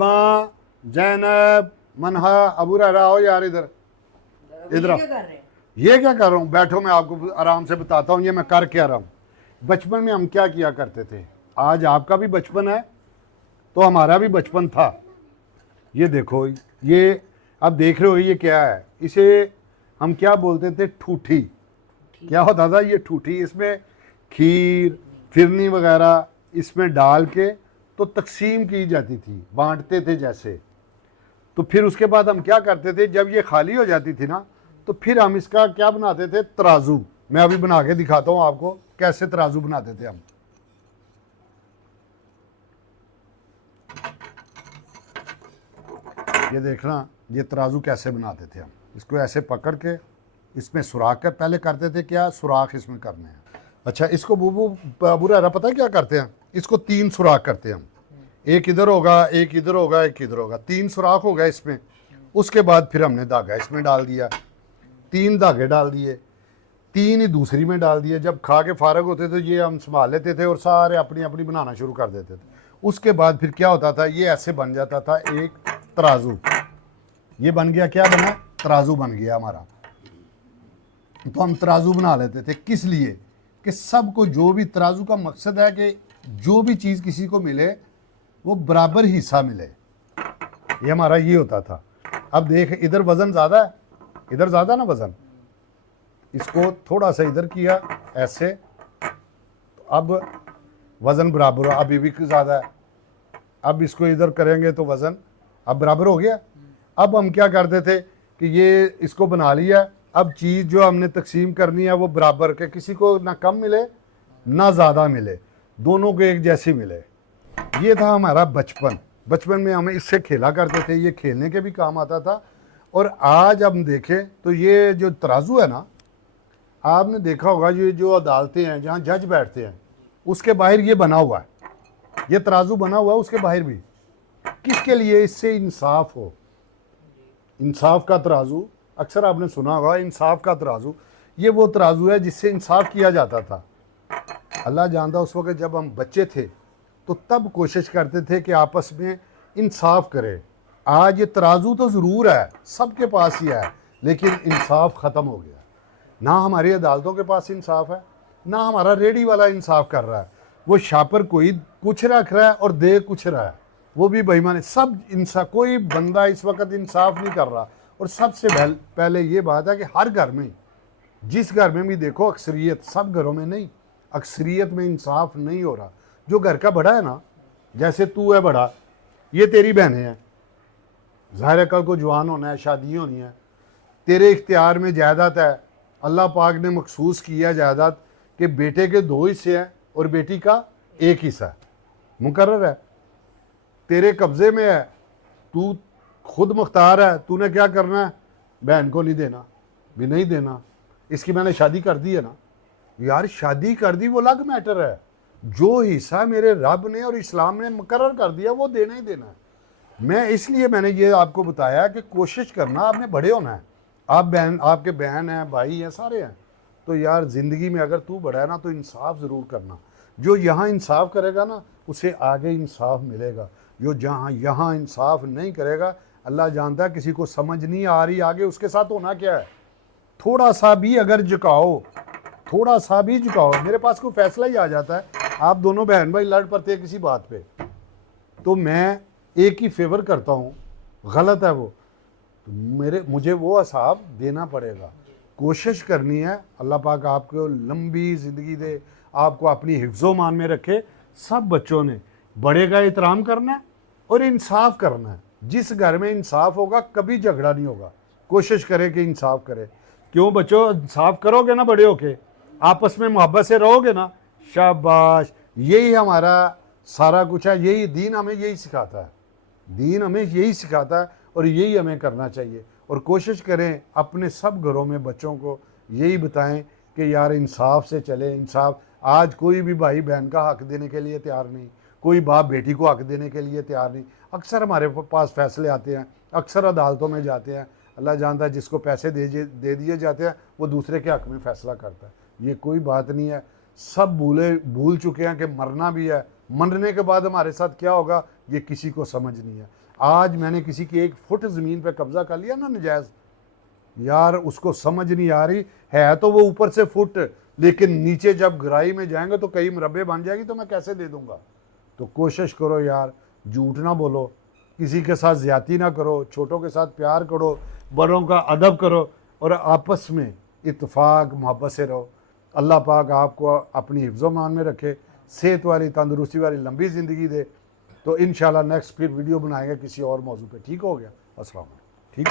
हलीमा, जैनब, मनहा, अबू हुरैरा, आओ यार इधर, इधर आओ। ये क्या कर रहा हूँ? बैठो, मैं आपको आराम से बताता हूँ ये मैं कर क्या रहा हूँ। बचपन में हम क्या किया करते थे, आज आपका भी बचपन है तो हमारा भी बचपन था। ये देखो, ये आप देख रहे हो ये क्या है, इसे हम क्या बोलते थे? ठूठी। क्या होता था ये ठूठी? इसमें खीर, फिरनी वगैरह इसमें डाल के तो तकसीम की जाती थी, बांटते थे जैसे। तो फिर उसके बाद हम क्या करते थे, जब ये खाली हो जाती थी ना, तो फिर हम इसका क्या बनाते थे? तराजू। मैं अभी बना के दिखाता हूँ आपको कैसे तराजू बनाते थे हम। ये देखना, ये तराजू कैसे बनाते थे हम। इसको ऐसे पकड़ के इसमें सुराख कर, पहले करते थे क्या, सुराख इसमें करने हैं। अच्छा, इसको अबू हुरैरा पता है क्या करते हैं? इसको 3 सुराख करते हैं हम। एक इधर होगा, एक इधर होगा, एक इधर होगा, 3 सुराख हो गए इसमें। उसके बाद फिर हमने धागा इसमें डाल दिया, 3 धागे डाल दिए, 3 ही दूसरी में डाल दिए। जब खा के फारग होते थे ये हम संभाल लेते थे और सारे अपनी अपनी बनाना शुरू कर देते थे। उसके बाद फिर क्या होता था, ये ऐसे बन जाता था एक तराजू। ये बन गया, क्या बना? तराजू बन गया हमारा। तो हम तराजू बना लेते थे, किस लिए? कि सबको, जो भी तराजू का मकसद है कि जो भी चीज़ किसी को मिले वो बराबर हिस्सा मिले, ये हमारा ये होता था। अब देख, इधर वज़न ज़्यादा है, इधर ज़्यादा ना वज़न, इसको थोड़ा सा इधर किया ऐसे, तो अब वज़न बराबर हो। अभी भी ज़्यादा है, अब इसको इधर करेंगे तो वज़न अब बराबर हो गया। अब हम क्या करते थे कि ये इसको बना लिया, अब चीज़ जो हमने तकसीम करनी है वो बराबर के, किसी को ना कम मिले ना ज़्यादा मिले, दोनों को एक जैसी मिले। ये था हमारा बचपन। बचपन में हमें इससे खेला करते थे, ये खेलने के भी काम आता था। और आज हम देखें तो ये जो तराजू है ना, आपने देखा होगा ये जो अदालतें हैं जहाँ जज बैठते हैं उसके बाहर ये बना हुआ है, ये तराजू बना हुआ है उसके बाहर भी। किसके लिए? इससे इंसाफ हो। इंसाफ का तराजू, अक्सर आपने सुना होगा इंसाफ का तराजू, ये वो तराजू है जिससे इंसाफ किया जाता था। अल्लाह जानता उस वक्त जब हम बच्चे थे तो तब कोशिश करते थे कि आपस में इंसाफ करें। आज ये तराजू तो ज़रूर है, सबके पास ही है, लेकिन इंसाफ ख़त्म हो गया। ना हमारी अदालतों के पास इंसाफ है, ना हमारा रेडी वाला इंसाफ कर रहा है। वो शापर कोई कुछ रख रहा है और दे कुछ रहा है, वो भी बेईमान। सब इंसाफ, कोई बंदा इस वक्त इंसाफ नहीं कर रहा। और सबसे पहले ये बात है कि हर घर में, जिस घर में भी देखो, अक्सरियत, सब घरों में नहीं, अक्सरियत में इंसाफ नहीं हो रहा। जो घर का बड़ा है ना, जैसे तू है बड़ा, ये तेरी बहनें हैं, ज़ाहिर कल को जवान होना है, शादी होनी है, तेरे इख्तियार में जायदाद है। अल्लाह पाक ने मखसूस किया जायदाद कि बेटे के 2 हिस्से हैं और बेटी का 1 हिस्सा है, मुकर्रर है, तेरे कब्ज़े में है, तू खुद मुख्तार है, तूने क्या करना है? बहन को नहीं देना, भी नहीं देना, इसकी मैंने शादी कर दी है ना। यार शादी कर दी वो अलग मैटर है, जो हिस्सा मेरे रब ने और इस्लाम ने मुकर्रर कर दिया वो देना ही देना है। मैं इसलिए मैंने ये आपको बताया कि कोशिश करना, आपने बड़े होना है। आप बहन, आपके बहन हैं, भाई हैं, सारे हैं, तो यार ज़िंदगी में अगर तू बड़ा है ना तो इंसाफ ज़रूर करना। जो यहाँ इंसाफ करेगा ना उसे आगे इंसाफ मिलेगा, जो जहाँ यहाँ इंसाफ नहीं करेगा, अल्लाह जानता है किसी को समझ नहीं आ रही आगे उसके साथ होना क्या है। थोड़ा सा भी अगर झुकाओ, थोड़ा सा भी झुकाओ, मेरे पास कोई फैसला ही आ जाता है, आप दोनों बहन भाई लड़ पड़ते हैं किसी बात पे, तो मैं एक ही फेवर करता हूँ, गलत है वो, तो मुझे वो हिसाब देना पड़ेगा। कोशिश करनी है, अल्लाह पाक आपको लंबी ज़िंदगी दे, आपको अपनी हिफ्ज़ो मान में रखे। सब बच्चों ने बड़े का एहतराम करना है और इंसाफ करना है। जिस घर में इंसाफ होगा कभी झगड़ा नहीं होगा। कोशिश करें कि इंसाफ करें। क्यों बच्चों, इंसाफ करोगे ना, बड़े होके आपस में मोहब्बत से रहोगे ना, शाबाश, यही हमारा सारा कुछ है। यही दीन हमें यही सिखाता है, दीन हमें यही सिखाता है और यही हमें करना चाहिए। और कोशिश करें अपने सब घरों में बच्चों को यही बताएं कि यार इंसाफ से चले। इंसाफ, आज कोई भी भाई बहन का हक देने के लिए तैयार नहीं, कोई बाप बेटी को हक देने के लिए तैयार नहीं। अक्सर हमारे पास फैसले आते हैं, अक्सर अदालतों में जाते हैं, अल्लाह जानता है जिसको पैसे दे दिए जाते हैं वो दूसरे के हक में फ़ैसला करता है। ये कोई बात नहीं है, सब भूल चुके हैं कि मरना भी है, मरने के बाद हमारे साथ क्या होगा ये किसी को समझ नहीं है। आज मैंने किसी की 1 फुट ज़मीन पे कब्ज़ा कर लिया ना नजायज़, यार उसको समझ नहीं आ रही है, तो वो ऊपर से फुट, लेकिन नीचे जब गहराई में जाएंगे तो कई मरबे बन जाएगी, तो मैं कैसे दे दूंगा। तो कोशिश करो यार, झूठ ना बोलो, किसी के साथ ज़्यादती ना करो, छोटों के साथ प्यार करो, बड़ों का अदब करो, और आपस में इत्तेफाक मोहब्बत से रहो। अल्लाह पाक आपको अपनी हिफ्ज़ मान में रखे, सेहत वाली तंदुरुस्ती वाली लंबी ज़िंदगी दे। तो इंशाल्लाह नेक्स्ट फिर वीडियो बनाएंगे किसी और मौजू पे। ठीक हो गया, अस्सलाम वालेकुम। ठीक है।